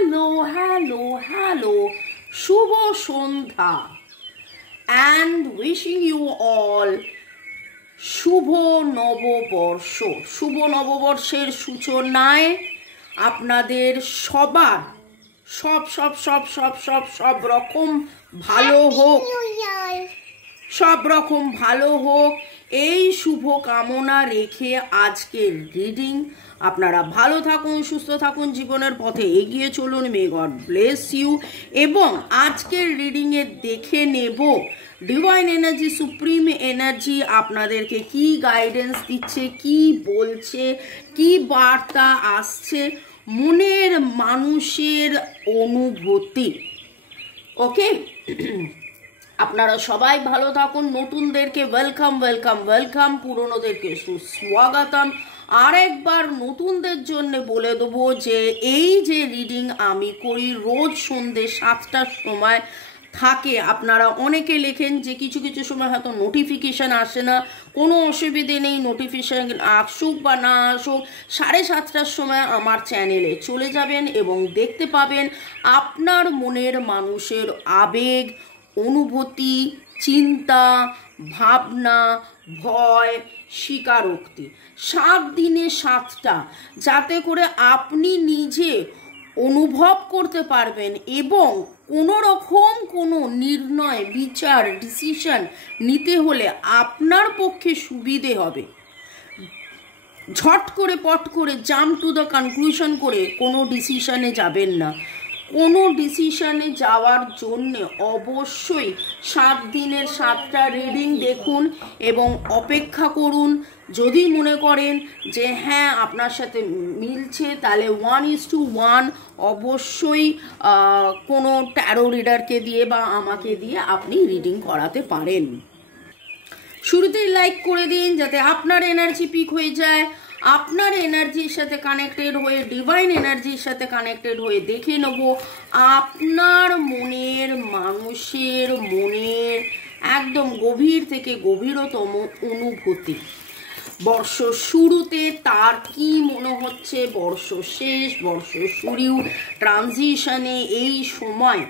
Hello, Shubho Sandhya and wishing you all শুভ নববর্ষ। শুভ নববর্ষের সূচনায় আপনাদের সবার সব রকম ভালো হোক, সব রকম ভালো হোক, এই শুভ কামনা রেখে আজকের রিডিং। আপনারা ভালো থাকুন, সুস্থ থাকুন, জীবনের পথে এগিয়ে চলুন। May God bless you. এবং আজকের রিডিংয়ে দেখে নেব ডিভাইন এনার্জি, সুপ্রিম এনার্জি আপনাদেরকে কি গাইডেন্স দিচ্ছে, কি বলছে, কি বার্তা আসছে, মনের মানুষের অনুভূতি। ওকে, আপনারা সবাই ভালো থাকুন। নতুনদেরকে ওয়েলকাম, পুরনোদেরকে সুস্বাগতম। আরেকবার নতুনদের জন্য বলে দেবো যে এই যে রিডিং আমি করি রোজ সন্ধ্যে 7টার সময় থাকে। আপনারা অনেকে লেখেন যে কিছু সময় হয়তো নোটিফিকেশান আসে না, কোনো অসুবিধে নেই, নোটিফিকেশান আসুক বা না আসুক, 7:30টার সময় আমার চ্যানেলে চলে যাবেন এবং দেখতে পাবেন আপনার মনের মানুষের আবেগ, অনুভূতি, চিন্তা, ভাবনা, ভয়, স্বীকারোক্তি 7 দিনে 7টা, যাতে করে আপনি নিজে অনুভব করতে পারবেন এবং কোনো রকম কোনো নির্ণয়, বিচার, ডিসিশন নিতে হলে আপনার পক্ষে সুবিধে হবে। ঝট করে পট করে জাম্প টু দ্য কনক্লুশন করে কোনো ডিসিশনে যাবেন না। কোনো ডিসিশনে যাওয়ার জন্য অবশ্যই 7 দিনের 7টা রিডিং দেখুন এবং অপেক্ষা করুন। যদি মনে করেন যে হ্যাঁ আপনার সাথে মিলছে, তাহলে 1:1 অবশ্যই কোনো ট্যারো রিডারকে দিয়ে বা আমাকে দিয়ে আপনি রিডিং করাতে পারেন। শুরুতেই লাইক করে দিন যাতে আপনার এনার্জি পিক হয়ে যায়। আপনার এনার্জির সাথে কানেক্টেড হয়ে, ডিভাইন এনার্জির সাথে কানেক্টেড হয়ে দেখে নেব আপনার মনের মানুষের মনের একদম গভীর থেকে গভীরতম অনুভূতি। বর্ষ শুরুতে তার কি মনে হচ্ছে, বর্ষ শেষ, বর্ষ শুরু, ট্রানজিশনে এই সময়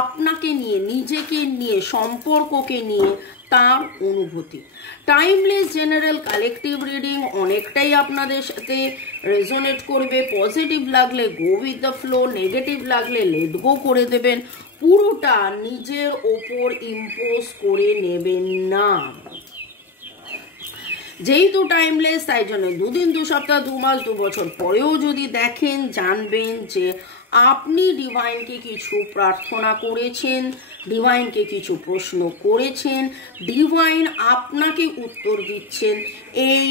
আপনাকে নিয়ে, নিজেকে নিয়ে, সম্পর্ককে নিয়ে তার অনুভূতি। টাইমলেস জেনারেল কালেকটিভ রিডিং অনেকটাই আপনাদের সাথে রেজোনেট করবে। পজিটিভ লাগলে go with the flow, negative লাগলে লেট গো করে দেবেন। পুরোটা নিজের ওপর ইম্পোজ করে নেবেন না। যেহেতু টাইমলেস, তাই জন্য 2 দিন, 2 সপ্তাহ, 2 মাস, 2 বছর পরেও যদি দেখেন, জানবেন যে আপনি ডিভাইনকে কিছু প্রার্থনা করেছেন, ডিভাইনকে কিছু প্রশ্ন করেছেন, ডিভাইন আপনাকে উত্তর দিচ্ছেন এই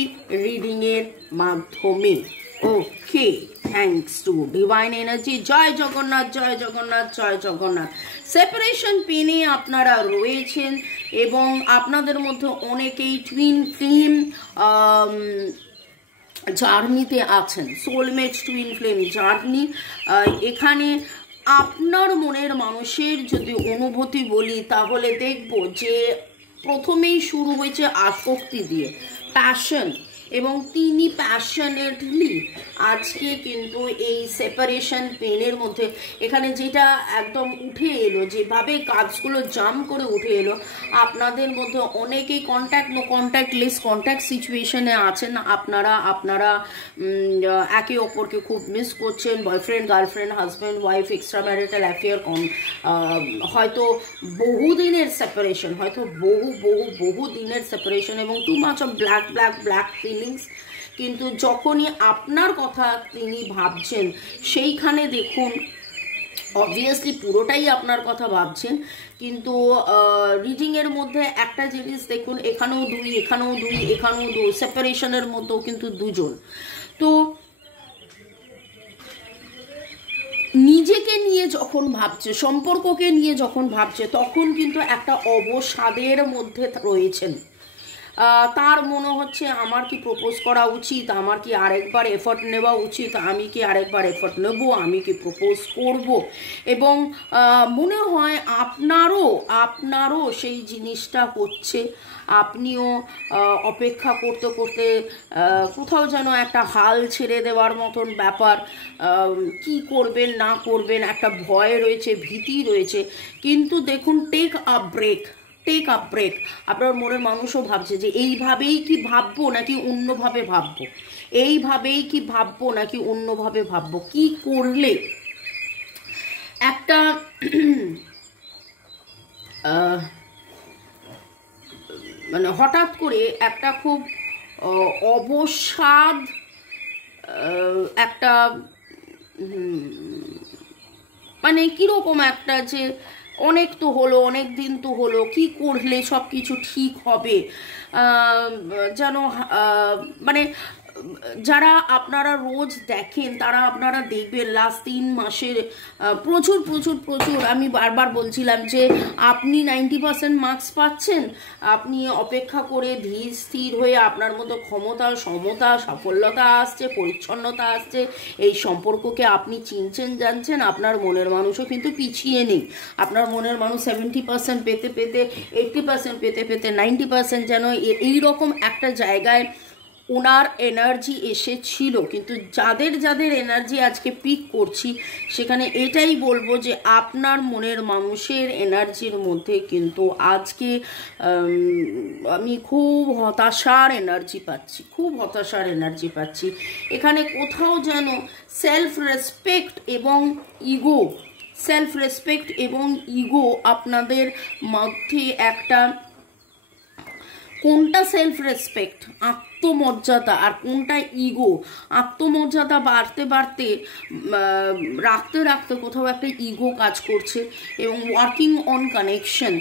রিডিংয়ের মাধ্যমে। Okay, thanks to divine energy. জয় জগন্নাথ, জয় জগন্নাথ, জয় জগন্নাথ। সেপারেশন পেনে আপনারা রয়েছেন এবং আপনাদের মধ্যে অনেকেই টুইন ফ্লেম জার্নিতে আছেন। Soulmate twin flame journey. এখানে আপনার মনের মানুষের যদি অনুভূতি বলি, তাহলে দেখব যে প্রথমেই শুরু হয়েছে আসক্তি দিয়ে, প্যাশন, এবং তিনি প্যাশনেটলি আজকে কিন্তু এই সেপারেশন পেনের মধ্যে এখানে যেটা একদম উঠে এলো, যেভাবে কাজগুলো জাম্প করে উঠে এলো, আপনাদের মধ্যে অনেকেই কন্ট্যাক্টলেস কন্ট্যাক্ট সিচুয়েশনে আছেন। আপনারা একে অপরকে খুব মিস করছেন। Boyfriend, girlfriend, husband, wife, extra marital affair, হয়তো বহুদিনের সেপারেশন, হয়তো বহু দিনের সেপারেশন এবং too much of black feelings. কিন্তু যখনই আপনার কথা তিনি ভাবছেন, সেইখানে দেখুন অবভিয়াসলি পুরোটাই আপনার কথা ভাবছেন, কিন্তু রিডিংয়ের মধ্যে একটা জিনিস দেখুন, এখানেও 2, এখানেও 2, এখানেও 2, সেপারেশনের মধ্যেও কিন্তু 2 জন। তো নিজেকে নিয়ে যখন ভাবছে, সম্পর্ককে নিয়ে যখন ভাবছে, তখন কিন্তু একটা অবসাদের মধ্যে রয়েছেন। তার মনে হচ্ছে আমার কি প্রপোজ করা উচিত, আমার কি আরেকবার এফর্ট নেওয়া উচিত, আমি কি আরেকবার এফর্ট নেব, আমি কি প্রপোজ করব। এবং মনে হয় আপনারও সেই জিনিসটা হচ্ছে, আপনিও অপেক্ষা করতে করতে কোথাও যেন একটা হাল ছেড়ে দেওয়ার মতন ব্যাপার, কি করবেন না করবেন একটা ভয় রয়েছে, ভীতি রয়েছে। কিন্তু দেখুন, টেক আ ব্রেক। আপনার মনের মানুষও ভাবছে যে এইভাবেই কি ভাববো নাকি অন্যভাবে ভাববো, এইভাবেই কি ভাববো নাকি অন্যভাবে ভাববো, কি করলে একটা মানে হঠাৎ করে একটা খুব অবসাদ, একটা মানে কীরকম একটা যে অনেক তো হলো, অনেক দিন তো হলো, কি করলে সব কিছু ঠিক হবে, যেন মানে যারা আপনারা রোজ দেখেন তারা আপনারা দেখবেন লাস্ট 3 মাসের প্রচুর প্রচুর প্রচুর, আমি বারবার বলছিলাম যে আপনি 90% মার্কস পাচ্ছেন, আপনি অপেক্ষা করে ধীর স্থির হয়ে আপনার মতো ক্ষমতা, সমতা, সাফল্যতা আসছে, পরিচ্ছন্নতা আসছে, এই সম্পর্ককে আপনি চিনছেন, জানছেন। আপনার মনের মানুষও কিন্তু পিছিয়ে নেই। আপনার মনের মানুষ 70% পেতে পেতে, 80% পেতে পেতে, 90% যেন এইরকম একটা জায়গায় ওনার এনার্জি এসেছিল। কিন্তু যাদের যাদের এনার্জি আজকে পিক করছি, সেখানে এটাই বলবো যে আপনার মনের মানুষের এনার্জির মধ্যে কিন্তু আজকে আমি খুব হতাশার এনার্জি পাচ্ছি, এখানে কোথাও যেন সেলফ রেসপেক্ট এবং ইগো আপনাদের মধ্যে একটা, কোনটা সেলফ রেসপেক্ট আত্মমর্যাদা আর কোনটা ইগো, আত্মমর্যাদা বাড়তে বাড়তে রাখতে রাখতে কোথাও একটা ইগো কাজ করছে। এবং ওয়ার্কিং অন কানেকশন,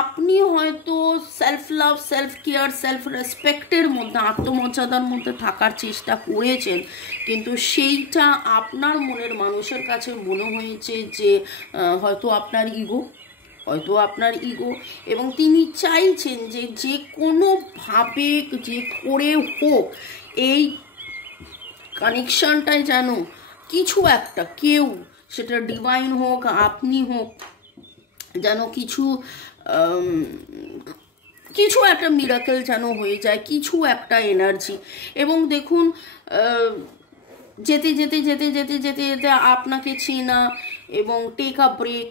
আপনি হয়তো self love, self care, self রেসপেক্টের মধ্যে, আত্মমর্যাদার মধ্যে থাকার চেষ্টা করেছেন, কিন্তু সেইটা আপনার মনের মানুষের কাছে মনে হয়েছে যে হয়তো আপনার ইগো, এবং তিনি চাইছেন যে যে কোনোভাবে যে করে হোক এই কানেকশনটাই যেন কিছু একটা, কেউ সেটা ডিভাইন হোক, আপনি হোক, যেন কিছু একটা মিরাকেল যেন হয়ে যায়, কিছু একটা এনার্জি। এবং দেখুন, যেতে যেতে যেতে যেতে যেতে যেতে আপনাকে চেনা এবং টেক আ ব্রেক,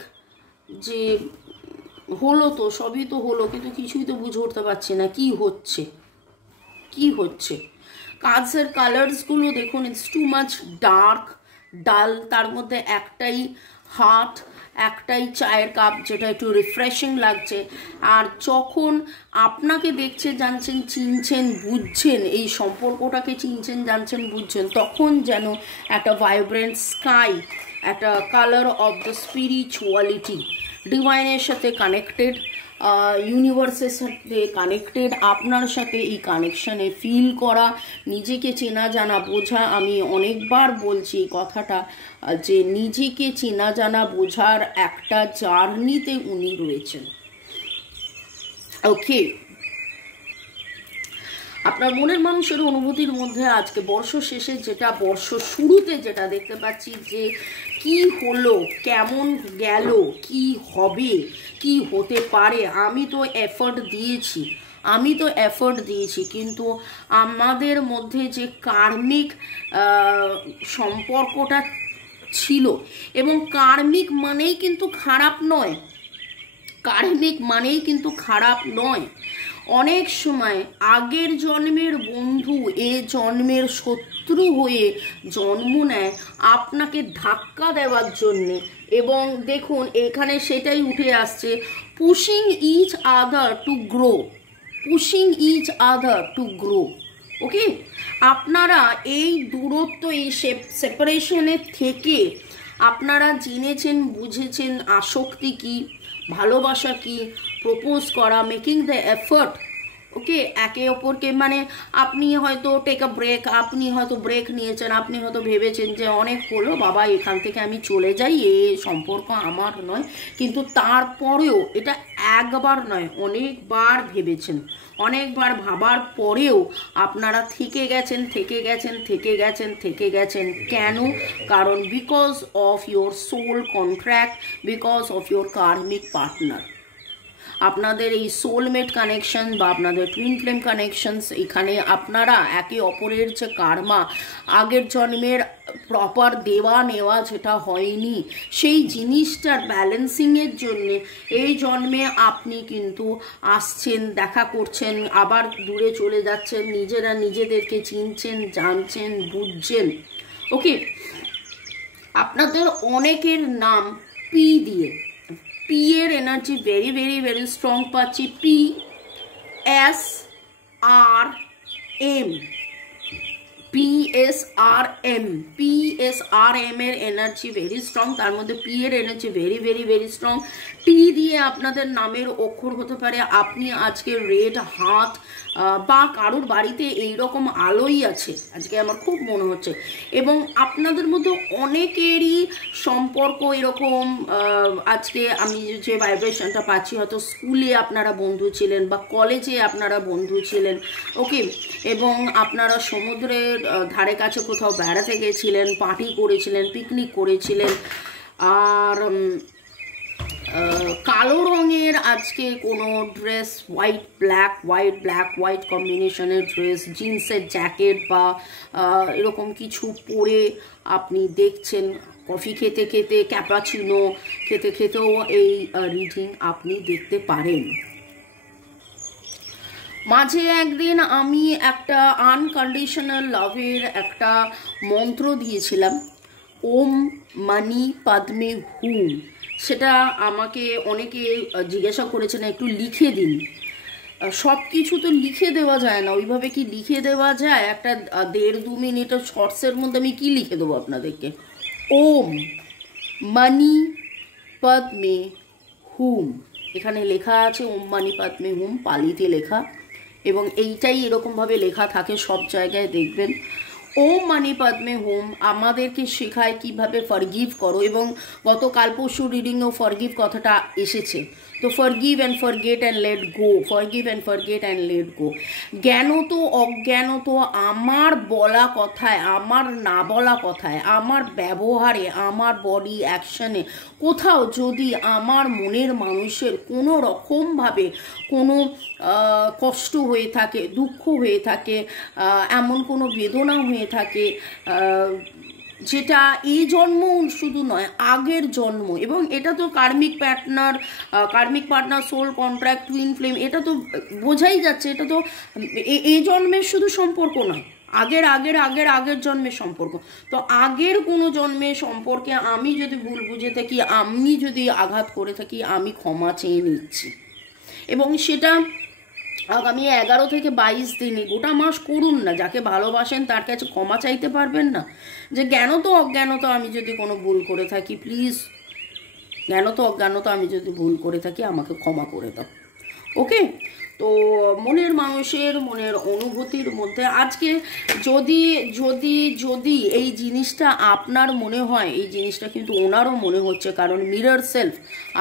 যে হলো তো, সবই তো হলো, কিন্তু কিছুই তো বুঝে উঠতে পারছি না কি হচ্ছে। কাজের কালার্সগুলো দেখুন, ইটস টু মাচ ডাল, তার মধ্যে একটাই হাত, একটাই চায়ের কাপ, যেটা একটু রিফ্রেশিং লাগছে। আর যখন আপনাকে দেখছে, জানছেন, চিনছেন, বুঝছেন, এই সম্পর্কটাকে চিনছেন, জানছেন, বুঝছেন, তখন যেন একটা ভাইব্রেন্ট স্কাই, একটা কালার অফ দ্য স্পিরিচুয়ালিটি, ডিভাইনের সাথে কানেক্টেড, ইউনিভার্সের সাথে কানেক্টেড, আপনার সাথে এই কানেকশানে ফিল করা, নিজেকে চেনা জানা বোঝা। আমি অনেকবার বলছি এই কথাটা, যে নিজেকে চেনা জানা বোঝার একটা জার্নিতে উনি রয়েছেন। ওকে, আপনার মনের মানুষের অনুভূতির মধ্যে আজকে বর্ষ শেষে যেটা, বর্ষ শুরুতে যেটা দেখতে পাচ্ছি, যে কি হলো, কেমন গেল, কি হবে, কি হতে পারে। আমি তো এফর্ট দিয়েছি, কিন্তু আমাদের মধ্যে যে কার্মিক সম্পর্কটা ছিল, এবং কার্মিক মানেই কিন্তু খারাপ নয়, অনেক সময় আগের জন্মের বন্ধু এ জন্মের শত্রু হয়ে জন্ম নেয় আপনাকে ধাক্কা দেওয়ার জন্যে। এবং দেখুন, এখানে সেটাই উঠে আসছে, pushing each other to grow. Okay, আপনারা এই দূরত্ব, এই সেপারেশনের থেকে আপনারা জেনেছেন, বুঝেছেন আসক্তি কি, ভালোবাসা কি, প্রপোজ করা, মেকিং দ্য এফর্ট। ওকে, একে অপরকে মানে আপনি হয়তো টেক আ ব্রেক, আপনি হয়তো ব্রেক নিয়েছেন, আপনি হয়তো ভেবেছেন যে অনেক হলো বাবা, এখান থেকে আমি চলে যাই, সম্পর্ক আমার নয়, কিন্তু তারপরেও এটা একবার নয় অনেকবার ভেবেছেন, অনেকবার ভাবার পরেও আপনারা থেকে গেছেন থেকে গেছেন থেকে গেছেন থেকে গেছেন। কেন? কারণ because of your soul contract, because of your karmic partner. আপনাদের এই সোলমেট কানেকশন বা আপনাদের টুইন ফ্লেম কানেকশনস, এখানে আপনারা একে অপরের যে কার্মা, আগের জন্মের প্রপার দেওয়া নেওয়া যেটা হয়নি, সেই জিনিসটার ব্যালেন্সিংয়ের জন্যে এই জন্মে আপনি কিন্তু আসছেন, দেখা করছেন, আবার দূরে চলে যাচ্ছেন, নিজেরা নিজেদেরকে চিনছেন, জানছেন, বুঝছেন। ওকে, আপনাদের অনেকের নাম পি দিয়ে, পি এর energy very very very strong পাচ্ছি। P S R M, PSRM, PSRM এর এনার্জি ভেরি স্ট্রং, তার মধ্যে পি এর energy very very very strong. T দিয়ে আপনাদের নামের অক্ষর হতে পারে আপনি আজকে রেড হাত, বা কারোর বাড়িতে এইরকম আলোই আছে আজকে আমার খুব মনে হচ্ছে। এবং আপনাদের মধ্যে অনেকেরই সম্পর্ক এরকম, আজকে আমি যে ভাইব্রেশনটা পাচ্ছি, হয়তো স্কুলে আপনারা বন্ধু ছিলেন বা কলেজে আপনারা বন্ধু ছিলেন। ওকে, এবং আপনারা সমুদ্রের ধারে কাছে কোথাও বেড়াতে গেছিলেন, পার্টি করেছিলেন, পিকনিক করেছিলেন। আর কালো রঙের আজকে কোনো dress, white black, white black white কম্বিনেশনের ড্রেস, জিন্সের জ্যাকেট বা এরকম কিছু পরে আপনি দেখছেন। কফি খেতে খেতে, ক্যাপাচিনো খেতে খেতেও এই রিডিং আপনি দেখতে পারেন। মাঝে একদিন আমি একটা আনকন্ডিশনাল লাভের একটা মন্ত্র দিয়েছিলাম, ওম মানি পদ্মে হুম। সেটা আমাকে অনেকে জিজ্ঞাসা করেছেন একটু লিখে দিন। সব কিছু তো লিখে দেওয়া যায় না, ওইভাবে কি লিখে দেওয়া যায়? একটা 1.5-2 মিনিটের শর্টসের মধ্যে আমি কি লিখে দেবো আপনাদেরকে? ওম মানি পদ্মে হুম, এখানে লেখা আছে ওম মানি পদ্মে হুম, পালিতে লেখা, এবং এইটাই এরকমভাবে লেখা থাকে সব জায়গায় দেখবেন। ওম মানি পদ্মে হোম আমাদেরকে শেখায় কিভাবে ফরগিভ করো, এবং গতকাল পরশু রিডিংয়েও ফরগিভ কথাটা এসেছে। তো forgive and forget and let go, forgive and forget and let go. জ্ঞানত অজ্ঞানত আমার বলা কথায়, আমার না বলা কথায়, আমার ব্যবহারে, আমার বডি অ্যাকশনে কোথাও যদি আমার মনের মানুষের কোনো রকমভাবে কোনো কষ্ট হয়ে থাকে, দুঃখ হয়ে থাকে, এমন কোনো বেদনা হয়ে থাকে যেটা এই জন্ম শুধু নয় আগের জন্ম, এবং এটা তো karmic partner soul contract twin flame, এটা তো বোঝাই যাচ্ছে, এটা তো এই জন্মের শুধু সম্পর্ক নয়, আগের জন্মের সম্পর্ক। তো আগের কোনো জন্মের সম্পর্কে আমি যদি ভুল বুঝে থাকি, আমি যদি আঘাত করে থাকি, আমি ক্ষমা চেয়ে নিচ্ছি। এবং সেটা আগামী 11 থেকে 22 দিনে গোটা মাস করুন না। যাকে ভালোবাসেন তার কাছে ক্ষমা চাইতে পারবেন না? যে জ্ঞানত অজ্ঞানত আমি যদি কোনো ভুল করে থাকি, প্লিজ জ্ঞানত অজ্ঞানত আমি যদি ভুল করে থাকি আমাকে ক্ষমা করে দাও। ওকে, তো মনের মানুষের মনের অনুভূতির মধ্যে আজকে যদি যদি যদি এই জিনিসটা আপনার মনে হয়, এই জিনিসটা কিন্তু ওনারও মনে হচ্ছে, কারণ মিরর সেলফ,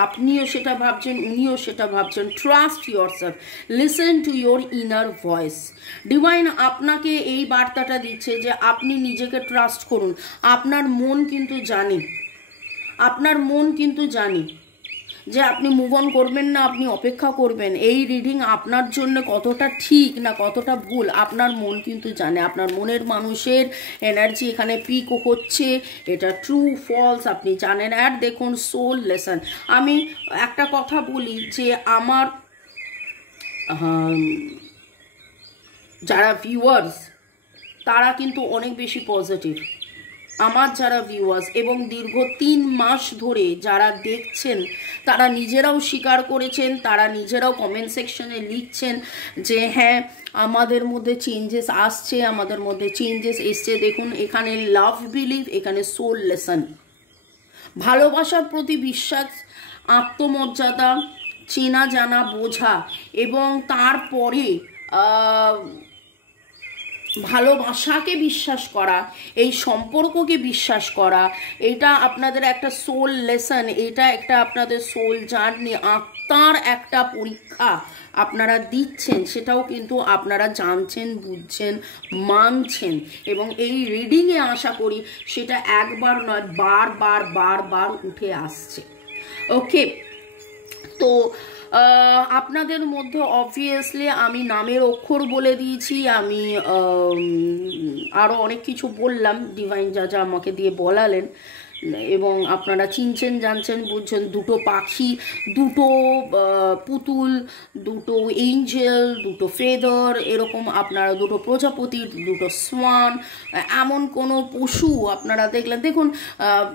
আপনিও সেটা ভাবছেন, উনিও সেটা ভাবছেন। Trust your self, listen to your inner voice. Divine আপনাকে এই বার্তাটা দিচ্ছে যে আপনি নিজেকে ট্রাস্ট করুন। আপনার মন কিন্তু জানে যে আপনি মুভ অন করবেন না, আপনি অপেক্ষা করবেন। এই রিডিং আপনার জন্য কতটা ঠিক না কতটা ভুল আপনার মন কিন্তু জানে। আপনার মনের মানুষের এনার্জি এখানে পিক হচ্ছে, এটা ট্রু ফলস আপনি জানেন। আর দেখুন সোল লেসন, আমি একটা কথা বলি যে আমার যারা ভিউয়ার্স তারা কিন্তু অনেক বেশি পজিটিভ। আমার যারা ভিউয়ার্স এবং দীর্ঘ 3 মাস ধরে যারা দেখছেন তারা নিজেরাও স্বীকার করেছেন, তারা নিজেরাও কমেন্ট সেকশনে লিখছেন যে হ্যাঁ আমাদের মধ্যে চেঞ্জেস আসছে, আমাদের মধ্যে চেঞ্জেস এসছে। দেখুন এখানে লাভ বিলিভ, এখানে সোল লেসন, ভালোবাসার প্রতি বিশ্বাস, আত্মমর্যাদা, চেনা জানা বোঝা, এবং তারপরে ভালোবাসাকে বিশ্বাস করা, এই সম্পর্ককে বিশ্বাস করা, এটা আপনাদের একটা সোল লেসন, এটা একটা আপনাদের সোল জার্নি, আত্মার একটা পরীক্ষা আপনারা দিচ্ছেন, সেটাও কিন্তু আপনারা জানছেন, বুঝছেন, মানছেন। এবং এই রিডিংয়ে আশা করি সেটা একবার নয়, বারবার বারবার উঠে আসছে। ওকে, তো আপনাদের মধ্যে অবভিয়াসলি আমি নামের অক্ষর বলে দিয়েছি, আমি আরও অনেক কিছু বললাম, ডিভাইন যা যা আমাকে দিয়ে বলালেন, এবং আপনারা চিনছেন, জানছেন, বুঝছেন। দুটো পাখি, দুটো পুতুল, দুটো এঞ্জেল, দুটো ফেদার, এরকম আপনারা দুটো প্রজাপতি, দুটো সোয়ান, এমন কোনো পশু আপনারা দেখলেন। দেখুন,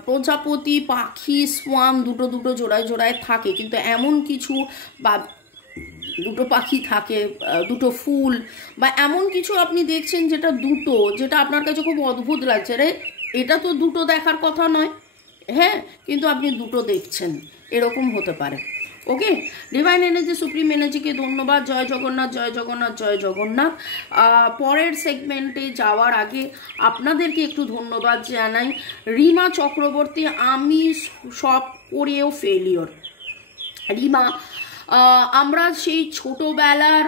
প্রজাপতি, পাখি, সোয়ান দুটো দুটো জোড়ায় জোড়ায় থাকে, কিন্তু এমন কিছু বা দুটো পাখি থাকে, দুটো ফুল বা এমন কিছু আপনি দেখছেন যেটা দুটো, যেটা আপনার কাছে খুব অদ্ভুত লাগছে, রে এটা তো দুটো দেখার কথা নয়, হ্যাঁ, কিন্তু আপনি দুটো দেখছেন, এরকম হতে পারে। ওকে, ডিভাইন এনার্জি, সুপ্রিম এনার্জিকে ধন্যবাদ। জয় জগন্নাথ, জয় জগন্নাথ, জয় জগন্নাথ। পরের সেগমেন্টে যাওয়ার আগে আপনাদেরকে একটু ধন্যবাদ জানাই। রিমা চক্রবর্তী, আমি সব করেও ফেলিওর। রিমা, আমরা সেই ছোটোবেলার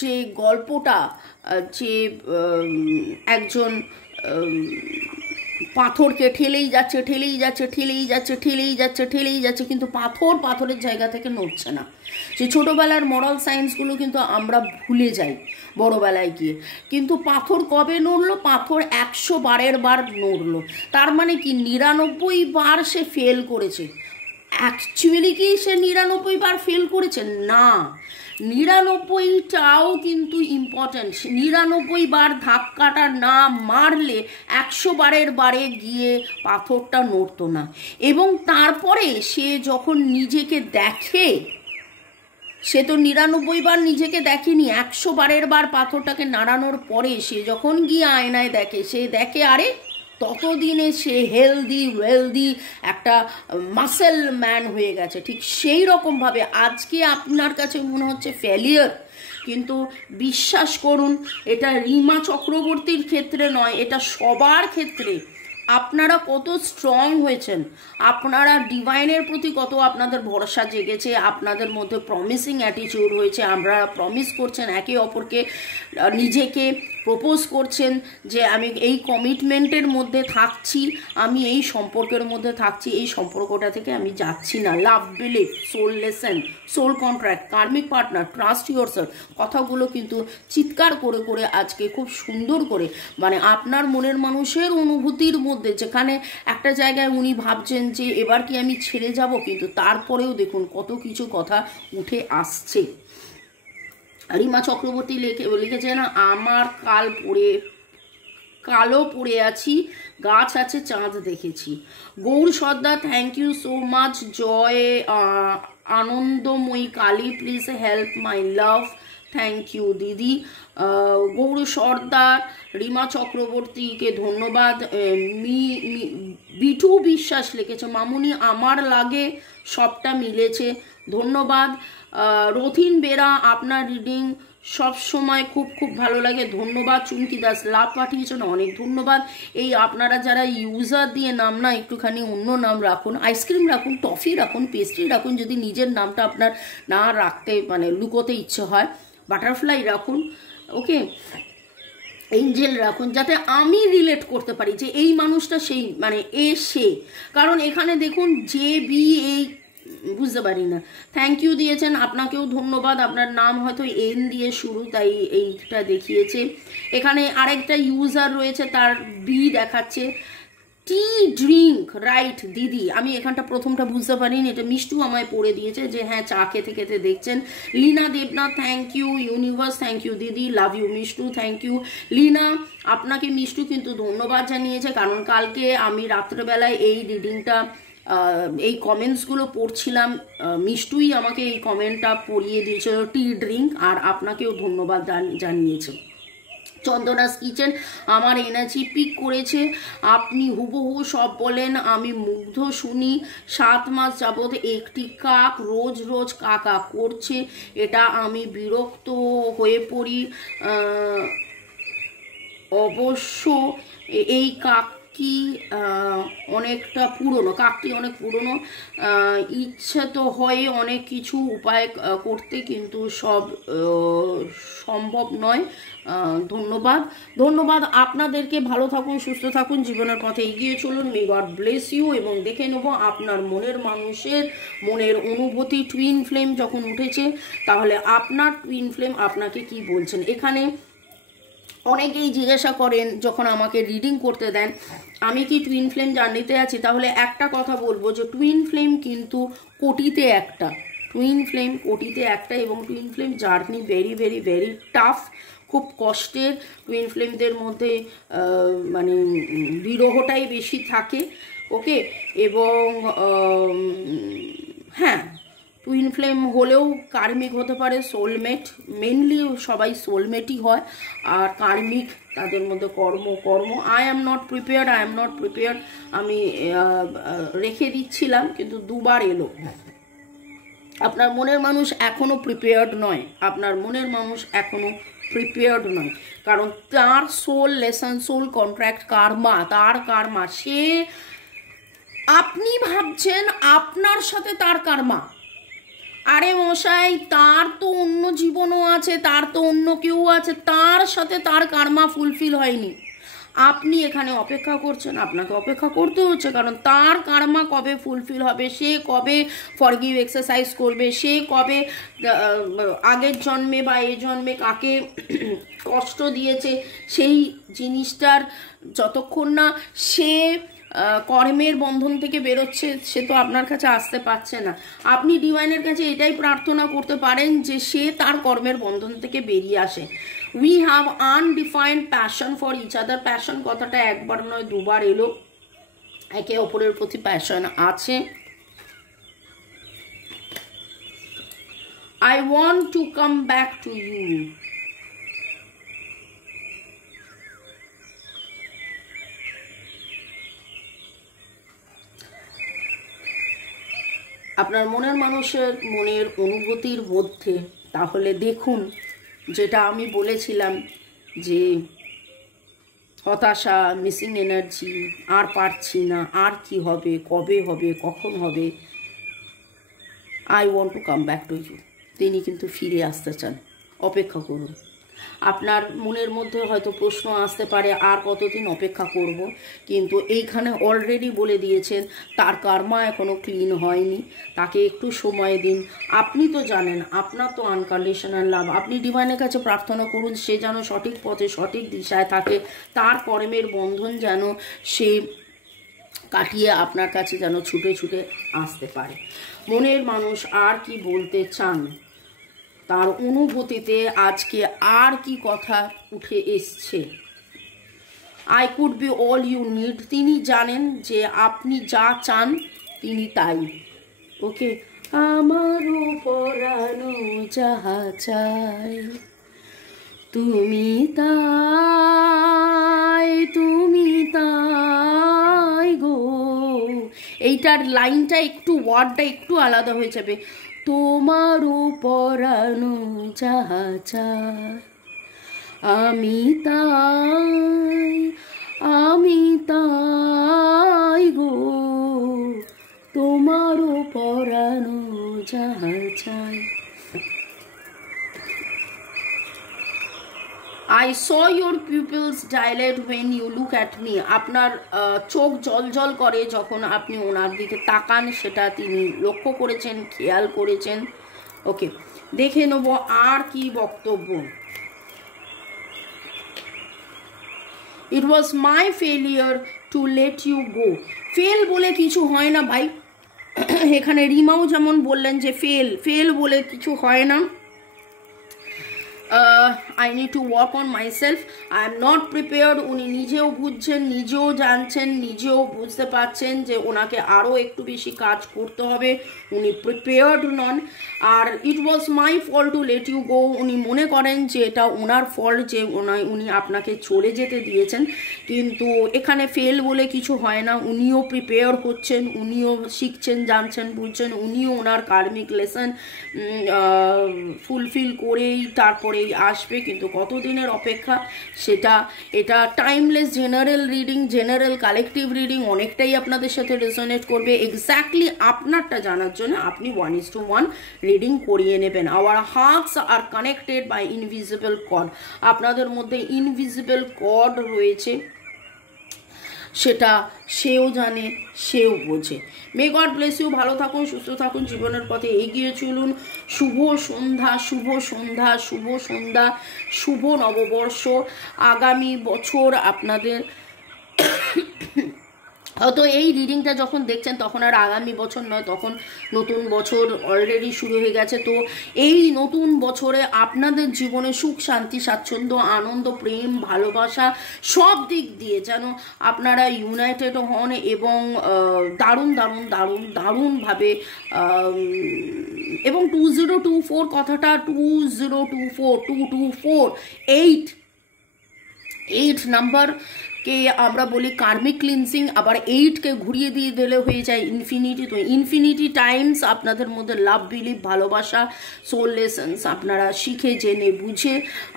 যে গল্পটা, যে একজন পাথরকে ঠেলেই যাচ্ছে, ঠেলেই যাচ্ছে, ঠেলেই যাচ্ছে, ঠেলেই যাচ্ছে, ঠেলেই যাচ্ছে, কিন্তু পাথরের জায়গা থেকে নড়ছে না। সেই ছোটোবেলার মরাল সায়েন্সগুলো কিন্তু আমরা ভুলে যাই বড়োবেলায় গিয়ে। কিন্তু পাথর কবে নড়লো? পাথর 100 বারের বার নড়লো। তার মানে কি 99 বার সে ফেল করেছে? অ্যাকচুয়ালি কি সে 99 বার ফেল করেছে? না, 99টাও কিন্তু ইম্পর্ট্যান্ট। 99 বার ধাক্কাটা না মারলে 100 বারের বারে গিয়ে পাথরটা নড়তো না। এবং তারপরে সে যখন নিজেকে দেখে, সে তো 99 বার নিজেকে দেখেনি, 100 বারের বার পাথরটাকে নাড়ানোর পরে সে যখন গিয়ে আয়নায় দেখে, সে দেখে আরে ততদিনে সে হেলদি ওয়েলদি একটা মাসেল ম্যান হয়ে গেছে। ঠিক সেই রকমভাবে আজকে আপনার কাছে মনে হচ্ছে ফেলিয়ার, কিন্তু বিশ্বাস করুন এটা রিমা চক্রবর্তীর ক্ষেত্রে নয়, এটা সবার ক্ষেত্রে। আপনারা কত স্ট্রং হয়েছেন, আপনারা ডিভাইনের প্রতি কত আপনাদের ভরসা জেগেছে, আপনাদের মধ্যে প্রমিসিং অ্যাটিটিউড হয়েছে, আমরা প্রমিস করছেন একে অপরকে, নিজেকে প্রপোজ করছেন যে আমি এই কমিটমেন্টের মধ্যে থাকছি, আমি এই সম্পর্কের মধ্যে থাকছি, এই সম্পর্কটা থেকে আমি যাচ্ছি না। Love, believe, soul lesson, soul contract, karmic partner, trust yourself, কথাগুলো কিন্তু চিৎকার করে করে আজকে খুব সুন্দর করে, মানে আপনার মনের মানুষের অনুভূতির মধ্যে, যেখানে একটা জায়গায় উনি ভাবছেন যে এবার কি আমি ছেড়ে যাব, কিন্তু তারপরেও দেখুন কত কিছু কথা উঠে আসছে। রিমা চক্রবর্তী লিখেছেন, আমার কালো পড়ে আছি, গাছ আছে, চাঁদ দেখেছি। Gour Sardar, thank you so much. জয় Anandamayi Kali, please help my love, thank you দিদি। গৌর সর্দার, রিমা চক্রবর্তীকে ধন্যবাদ। বিটু বিশ্বাস লিখেছে, মামুনি আমার লাগে সবটা মিলেছে, ধন্যবাদ। রথিন বেরা, আপনার রিডিং সব সময় খুব খুব ভালো লাগে, ধন্যবাদ। চুমকি দাস লাভ পাঠিয়েছেন, অনেক ধন্যবাদ। এই আপনারা যারা ইউজার দিয়ে নাম না একটুখানি অন্য নাম রাখুন, আইসক্রিম রাখুন, টফি রাখুন, পেস্ট্রি রাখুন, যদি নিজের নামটা আপনার না রাখতে মানে লুকোতে ইচ্ছে হয়, বাটারফ্লাই রাখুন, ওকে, এঞ্জেল রাখুন, যাতে আমি রিলেট করতে পারি যে এই মানুষটা সেই, মানে সে। কারণ এখানে দেখুন যে বি এই বুঝতে পারি না। থ্যাংক ইউ দিয়েছেন, আপনাকেও ধন্যবাদ। আপনার নাম হয়তো এন দিয়ে শুরু, তাই এইটা দেখিয়েছে। এখানে আরেকটা ইউজার রয়েছে, তার বি দেখাচ্ছে। টি ড্রিঙ্ক, রাইট দিদি, আমি এখানটা প্রথমটা বুঝতে পারিনি, এটা মিষ্টু আমায় পড়ে দিয়েছে যে হ্যাঁ চা খেতে খেতে দেখছেন। Leena Debnath, thank you. Universe, thank you দিদি, love you. Mishtu, thank you. Leena, আপনাকে মিষ্টু কিন্তু ধন্যবাদ জানিয়েছে, কারণ কালকে আমি রাত্রেবেলায় এই রিডিংটা এই কমেন্টসগুলো পড়ছিলাম, মিষ্টুই আমাকে এই কমেন্টটা পড়িয়ে দিয়েছিল, টি ড্রিঙ্ক, আর আপনাকেও ধন্যবাদ জানিয়েছে। চন্দনাস কিচেন আমার এনার্জি পিক করেছে, আপনি হুবহু সব বলেন, আমি মুগ্ধ শুনি। 7 মাস যাবৎ একটি কাক রোজ রোজ কাকা করছে, এটা আমি বিরক্ত হয়ে পড়ি। অবশ্য এই কাকটি অনেকটা পুরনো, কাকটি অনেক পুরনো। ইচ্ছে তো হয় অনেক কিছু উপায় করতে, কিন্তু সব সম্ভব নয়। ধন্যবাদ ধন্যবাদ আপনাদেরকে। ভালো থাকুন, সুস্থ থাকুন, জীবনের পথে এগিয়ে চলুন। May God bless you. এবং দেখে নেব আপনার মনের মানুষের মনের অনুভূতি। টুইন ফ্লেম যখন উঠেছে, তাহলে আপনার টুইন ফ্লেম আপনাকে কি বলছেন। এখানে অনেকেই জিজ্ঞাসা করেন যখন আমাকে রিডিং করতে দেন, আমি কি টুইন ফ্লেম জার্নিতে আছি। তাহলে একটা কথা বলবো যে টুইন ফ্লেম কিন্তু কোটিতে একটা, টুইন ফ্লেম কোটিতে একটা, এবং twin flame journey very very very tough, খুব কষ্টের। টুইন ফ্লেমদের মধ্যে মানে বিরহটাই বেশি থাকে। ওকে, এবং হ্যাঁ, টুইন ফ্লেম হলেও কার্মিক হতে পারে, সোলমেট, মেনলি সবাই সোলমেটই হয়। আর কার্মিক তাদের মধ্যে কর্ম আই অ্যাম নট প্রিপেয়ার্ড আমি রেখে দিচ্ছিলাম, কিন্তু দুবার এলো। আপনার মনের মানুষ এখনো প্রিপেয়ার্ড নয়, আপনার মনের মানুষ এখনো প্রিপেয়ার্ড নয়, কারণ তার সোল লেসন, সোল কন্ট্রাক্ট, তার কার্মা, সে, আপনি ভাবছেন আপনার সাথে তার কার্মা। আরে মশাই, তার তো অন্য জীবনও আছে, তার তো অন্য কেউ আছে, তার সাথে তার কার্মা ফুলফিল হয়নি। আপনি এখানে অপেক্ষা করছেন, আপনাকে অপেক্ষা করতে হচ্ছে, কারণ তার কার্মা কবে ফুলফিল হবে, সে কবে ফরগিভ এক্সারসাইজ করবে, সে কবে আগের জন্মে বা এই জন্মে কাকে কষ্ট দিয়েছে, সেই জিনিসটার যতক্ষণ না সে কর্মের বন্ধন থেকে বেরোচ্ছে, সে তো আপনার কাছে আসতে পারছে না। আপনি ডিভাইনের কাছে এটাই প্রার্থনা করতে পারেন যে সে তার কর্মের বন্ধন থেকে বেরিয়ে আসে। We have undefined passion for each other. Passion কথাটা একবার নয় দুবার এলো, একে অপরের প্রতি প্যাশন আছে। I want to come back to you. আপনার মনের মানুষের মনের অনুভূতির মধ্যে তাহলে দেখুন, যেটা আমি বলেছিলাম যে হতাশা, মিসিং এনার্জি, আর পারছি না, আর কি হবে, কবে হবে, কখন হবে, I want to come back to you. তিনি কিন্তু ফিরে আসতে চান, অপেক্ষা করুন। আপনার মনের মধ্যে হয়তো প্রশ্ন আসতে পারে আর কতদিন অপেক্ষা করব, কিন্তু এইখানে অলরেডি বলে দিয়েছেন তার কার্মা এখনও ক্লিন হয়নি, তাকে একটু সময় দিন। আপনি তো জানেন, আপনার তো আনকন্ডিশনাল লাভ। আপনি ডিভাইনের কাছে প্রার্থনা করুন সে যেন সঠিক পথে সঠিক দিশায় থাকে, তার কর্মের বন্ধন যেন সে কাটিয়ে আপনার কাছে যেন ছুটে ছুটে আসতে পারে। মনের মানুষ আর কি বলতে চান, তার অনুভূতিতে আজকে আর কি কথা উঠে এসছে। I could be all you need. তিনি জানেন যে আপনি যা চান তিনি তাই। ওকে, আমারও পরানো যাহা চাই তুমি তাই গো। এইটার লাইনটা একটু, ওয়ার্ডটা একটু আলাদা হয়ে যাবে। তোমারও পরানো যাহা চাই আমি তাই গো, তোমারও পরানো যাহা চাই। I saw your pupils dilate when you look at me. আপনার চোখ জল করে যখন আপনি ওনার দিকে তাকান, সেটা তিনি লক্ষ্য করেছেন, খেয়াল করেছেন। ওকে, দেখে নেব আর কি বক্তব্য। It was my failure to let you go. Fail বলে কিছু হয় না ভাই। এখানে রিমাও যেমন বললেন যে ফেল বলে কিছু হয় না। I need to work on myself. I am not prepared. উনি নিজেও বুঝছেন, নিজেও জানছেন, নিজেও বুঝতে পারছেন যে ওনাকে আরও একটু বেশি কাজ করতে হবে, উনি প্রিপেয়ার্ড নন। আর it was my fault to let you go, উনি মনে করেন যে এটা ওনার ফল্ট যে উনি আপনাকে চলে যেতে দিয়েছেন, কিন্তু এখানে ফেল বলে কিছু হয় না। উনিও প্রিপেয়ার হচ্ছেন, উনিও শিখছেন, জানছেন, বুঝছেন, উনিও ওনার কার্মিক লেসন ফুলফিল করেই তারপরেই আসবে, কিন্তু কতদিনের অপেক্ষা সেটা। এটা timeless general reading, general collective reading অনেকটাই আপনাদের সাথে রেজোনেট করবে। এক্স্যাক্টলি আপনারটা জানার জন্য আপনি 1:1 রিডিং করিয়ে নেবেন। Our hearts are connected by invisible cord, আপনাদের মধ্যে ইনভিজিবল কর্ড রয়েছে, সেটা সেও জানে, সেও বোঝে। মে গড ব্লেস ইউ, ভালো থাকুন, সুস্থ থাকুন, জীবনের পথে এগিয়ে চলুন। শুভ সন্ধ্যা, শুভ সন্ধ্যা, শুভ সন্ধ্যা, শুভ নববর্ষ। আগামী বছর আপনাদের হয়তো এই রিডিংটা যখন দেখছেন তখন আর আগামী বছর নয়, তখন নতুন বছর অলরেডি শুরু হয়ে গেছে। তো এই নতুন বছরে আপনাদের জীবনে সুখ, শান্তি, স্বাচ্ছন্দ্য, আনন্দ, প্রেম, ভালোবাসা সব দিক দিয়ে যেন আপনারা ইউনাইটেড হন এবং দারুণ দারুণ দারুণ দারুণভাবে এবং 2024 কথাটা 2024 224 8 নাম্বার কে আমরা বলি কার্মিক ক্লিনজিং, আবার 8কে ঘুরিয়ে দিয়ে দিলে হয়ে যায় ইনফিনিটি। তো ইনফিনিটি টাইমস আপনাদের মধ্যে লাভ, বিলিভ, ভালোবাসা, সোল লেসন্স আপনারা শিখে জেনে বুঝে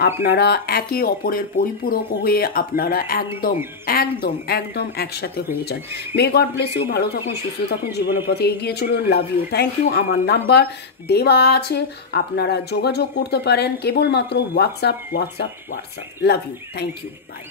আপনারা একে অপরের পরিপূরক হয়ে আপনারা একদম একদম একদম একসাথে হয়ে যান। মে গড ব্লেস ইউ, ভালো থাকুন, সুস্থ থাকুন, জীবনের পথে এগিয়ে চলুন। Love you, thank you. আমার নাম্বার দেওয়া আছে, আপনারা যোগাযোগ করতে পারেন কেবলমাত্র WhatsApp. Love you, thank you, by.